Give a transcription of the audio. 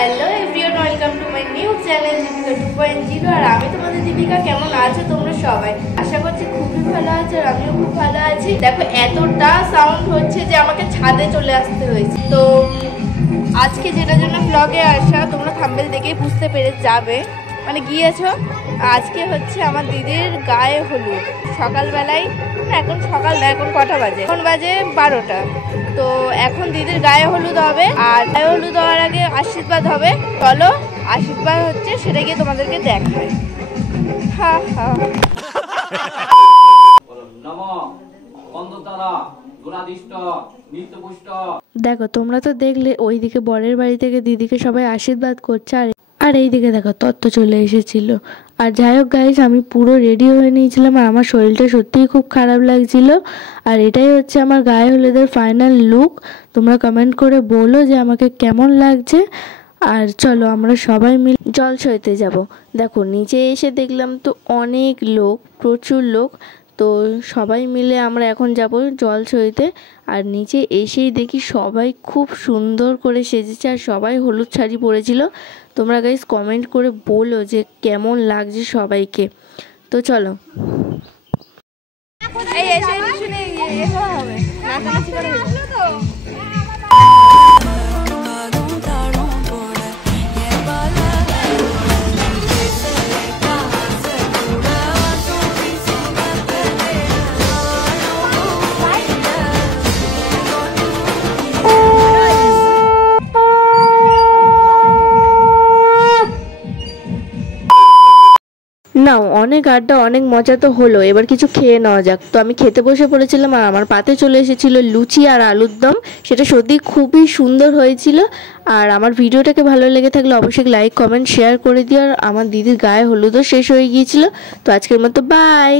Hello everyone, welcome to my new channel Deepika 2.0। আর আমি তোমাদের দীপিকা। কেমন আছো তোমরা সবাই? আশা করছি খুবই ভালো আছো, আর আমিও খুব ভালো আছি। দেখো এতটা সাউন্ড হচ্ছে যে আমাকে ছাদে চলে আসতে হয়েছে। তো আজকে যেটার জন্য ব্লগে আসা তোমরা থাম্বনেল দেখেই বুঝতে পেরে যাবে, মানে গিয়েছো। আজকে হচ্ছে আমার দিদির গায়ে হলুদ। সকালবেলায়, এখন সকাল না, এখন কটা বাজে? এখন বাজে 12টা। তো এখন দিদির গায়ে হলুদ হবে, আর গায়ে হলুদ হওয়ার আগে আশীর্বাদ হবে। চলো আশীর্বাদ হচ্ছে সেটা গিয়ে তোমাদেরকে দেখায়। হা হা। দেখো তোমরা তো দেখলে ওইদিকে বরের বাড়ি থেকে দিদিকে সবাই আশীর্বাদ করছে, আর এইদিকে দেখো তত্ত্ব চলে এসেছিল। আর যাই হোক গাইস, আমি পুরো রেডি হয়ে নিয়েছিলাম, আর আমার শরীরটা সত্যিই খুব খারাপ লাগছিল। আর এটাই হচ্ছে আমার গায়ে হলুদের ফাইনাল লুক। তোমরা কমেন্ট করে বলো যে আমাকে কেমন লাগছে। আর চলো আমরা সবাই মিলে জল সইতে যাব। দেখো নিচে এসে দেখলাম তো অনেক লোক, প্রচুর লোক। তো সবাই মিলে আমরা এখন যাব জল সইতে। আর নিচে এসেই দেখি সবাই খুব সুন্দর করে সেজেছে, আর সবাই হলুদ শাড়ি পরেছিল। তোমরা গাইস কমেন্ট করে বলো যে কেমন লাগছে সবাইকে। তো চলো এই এসে শুনে হবে নাচানাচি করে না। অনেক আড্ডা, অনেক মজা তো হলো, এবার কিছু খেয়ে নেওয়া যাক। তো আমি খেতে বসে পড়েছিলাম, আর আমার পাতে চলে এসেছিল লুচি আর আলুর দম। সেটা সত্যি খুবই সুন্দর হয়েছিল। আর আমার ভিডিওটাকে ভালো লেগে থাকলে অবশ্যই লাইক কমেন্ট শেয়ার করে দিও। আর আমার দিদির গায়ে হলুদও শেষ হয়ে গিয়েছিল। তো আজকের মতো বাই।